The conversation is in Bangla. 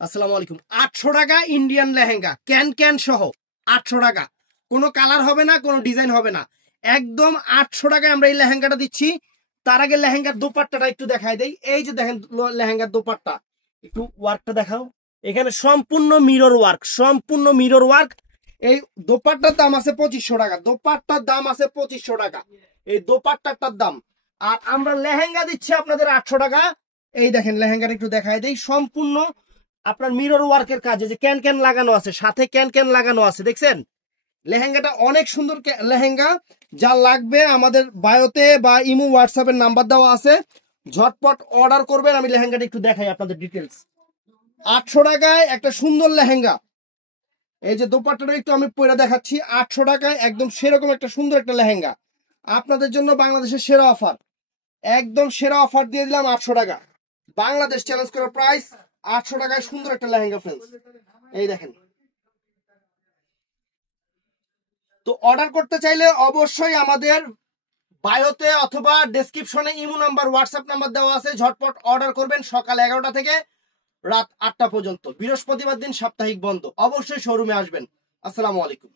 আসসালামু আলাইকুম। 800 টাকা ইন্ডিয়ান লেহেঙ্গা ক্যান ক্যান সহ 800 টাকা। কোনো কালার হবে না, কোনো ডিজাইন হবে না, একদম 800 টাকায় আমরা এই লেহেঙ্গাটা দিচ্ছি। তার আগে লেহেঙ্গার দোপাট্টাটা একটু দেখাই দেই। এই যে দেখেন লেহেঙ্গার দোপাট্টা, একটু ওয়ার্কটা দেখাও। এখানে সম্পূর্ণ মিরর ওয়ার্ক, সম্পূর্ণ মিরর ওয়ার্ক। এই দোপাট্টার দাম আছে 2500 টাকা, দোপাট্টার দাম আছে 2500 টাকা, এই দোপাট্টাটার দাম। আর আমরা লেহেঙ্গা দিচ্ছি আপনাদের 800 টাকা। এই দেখেন লেহেঙ্গাটা একটু দেখাই দেই, সম্পূর্ণ আপনার মিরর ওয়ার্কের কাজে যে ক্যান ক্যান লাগানো আছে, সাথে ক্যান ক্যান লাগানো আছে, দেখছেন লেহেঙ্গাটা অনেক সুন্দর লেহেঙ্গা। যা লাগবে আমাদের বায়োতে বা ইমো হোয়াটসঅ্যাপের নাম্বার দেওয়া আছে, ঝটপট অর্ডার করবেন। আমি লেহেঙ্গাটা একটু দেখাই আপনাদের ডিটেলস। 800 টাকায় একটা সুন্দর লেহেঙ্গা। এই যে দোপাট্টাটা একটু আমি পরে দেখাচ্ছি। 800 টাকায় একদম সেরকম একটা সুন্দর একটা লেহেঙ্গা আপনাদের জন্য, বাংলাদেশের সেরা অফার, একদম সেরা অফার দিয়ে দিলাম 800 টাকা। বাংলাদেশ চ্যালেঞ্জ করা প্রাইস 800 টাকায় সুন্দর একটা লেহেঙ্গা ফ্রেন্ডস। এই দেখেন। তো অর্ডার করতে চাইলে অবশ্যই আমাদের বায়োতে অথবা ডেসক্রিপশনে ইমো নাম্বার, হোয়াটসঅ্যাপ নাম্বার দেওয়া আছে, ঝটপট অর্ডার করবেন। সকাল 11টা থেকে রাত 8টা পর্যন্ত, বৃহস্পতিবার দিন সাপ্তাহিক বন্ধ। অবশ্যই শোরুমে আসবেন। আসসালামু আলাইকুম।